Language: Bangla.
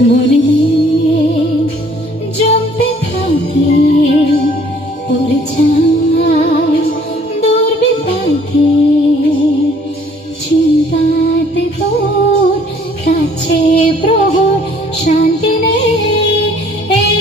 মনে জমতে থাকে পরিচয় দুর্বিপাকে চিন্তাতে তোর কাছে প্রভু শান্তি নেই এই